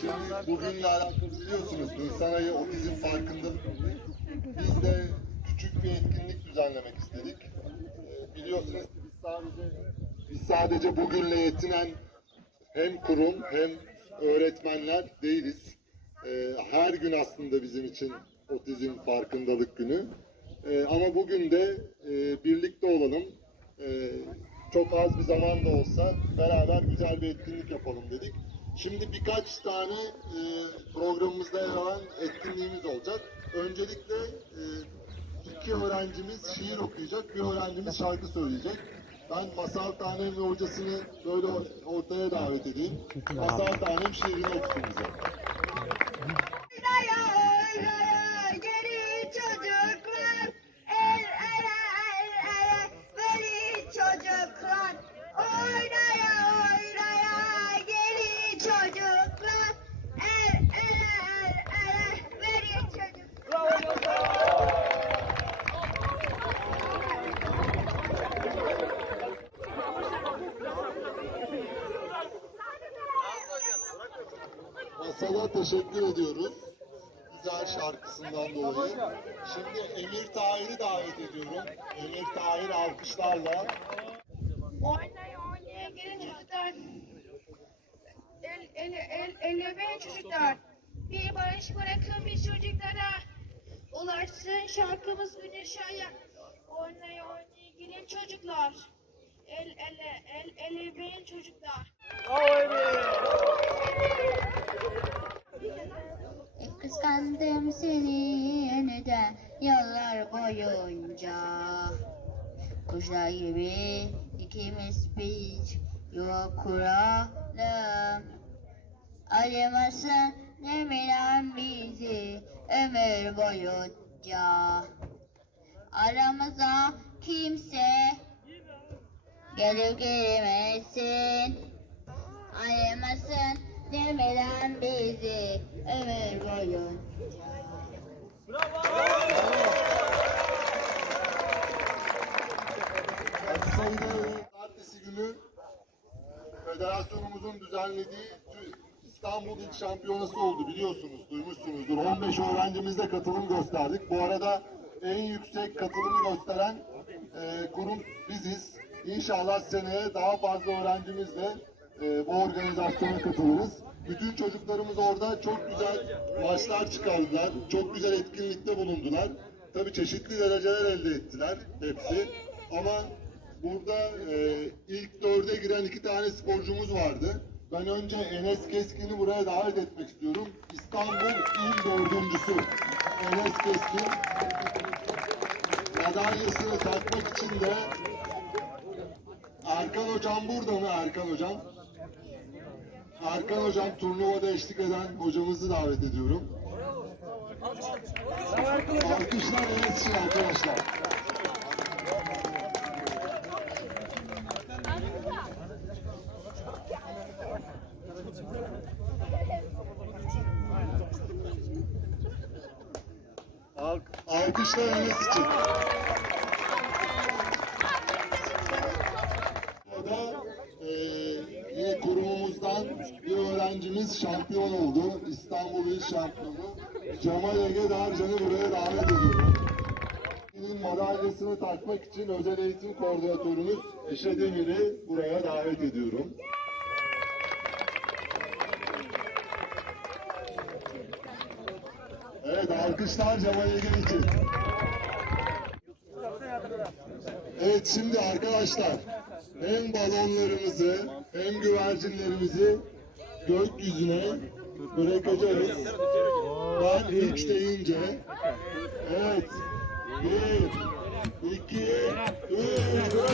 Şimdi bugünle alakalı biliyorsunuz Nisan ayı otizm farkındalık. Biz de küçük bir etkinlik düzenlemek istedik. Ee, Biliyorsunuz biz sadece biz sadece bugünle yetinen hem kurum hem öğretmenler değiliz. Ee, Her gün aslında bizim için otizm farkındalık günü. Ee, Ama bugün de e, birlikte olalım. Çok az bir zaman da olsa beraber güzel bir etkinlik yapalım dedik. Şimdi birkaç tane e, programımızda yer alan etkinliğimiz olacak. Öncelikle e, iki öğrencimiz şiir okuyacak, bir öğrencimiz şarkı söyleyecek. Ben Masal Tanem ve hocasını böyle ortaya davet edeyim. Masal Tanem şiirini okusun bize. Çocuklar El ele el ele verin çocuklar Masal'a teşekkür ediyoruz. Güzel şarkısından dolayı. Şimdi Emir Tahir'i davet ediyorum. Emir Tahir alkışlarla. Oynaya oynaya gelin çocuklar El ele el ele verin çocuklar. Bir barış bırakın biz çocuklara. Ulaşsın şarkımız bir aşağıya Oynaya oynaya gelin çocuklar. El ele el ele verin çocuklar. Kıskandım seni yeniden yıllar boyunca. Kuşlar gibi ikimiz bir yuva kuralım Aramasın demiren bizi ömür boyunca Aramıza kimse gelip girmesin Aramasın demeden bizi ömür boyu. Sayıda Cumartesi günü federasyonumuzun düzenlediği İstanbul İl Şampiyonası oldu biliyorsunuz, duymuşsunuzdur. 15 öğrencimizle katılım gösterdik. Bu arada en yüksek katılımı gösteren e, kurum biziz. İnşallah seneye daha fazla öğrencimizle e, bu organizasyona katılırız. Bütün çocuklarımız orada çok güzel maçlar çıkardılar. Çok güzel etkinlikte bulundular. Tabii çeşitli dereceler elde ettiler hepsi. Ama Burada e, ilk dörde giren iki tane sporcumuz vardı. Ben önce Enes Keskin'i buraya davet etmek istiyorum. İstanbul il dördüncüsü Enes Keskin. Madalyasını takmak için de Erkan Hocam burada mı Erkan Hocam? Erkan Hocam turnuvada eşlik eden hocamızı davet ediyorum. Alkışlar Enes için arkadaşlar. Alk alkışlar Enes için. Burada e, yine kurumumuzdan bir öğrencimiz şampiyon oldu. İstanbul İl Şampiyonu. Cemal Ege Darcan'ı buraya davet ediyorum. Madalyasını takmak için özel eğitim koordinatörümüz Eşe Demir'i buraya davet ediyorum. Evet alkışlar Cemal Ege için. Evet şimdi arkadaşlar hem balonlarımızı hem güvercinlerimizi gökyüzüne bırakacağız. Ben üç deyince evet bir, iki, üç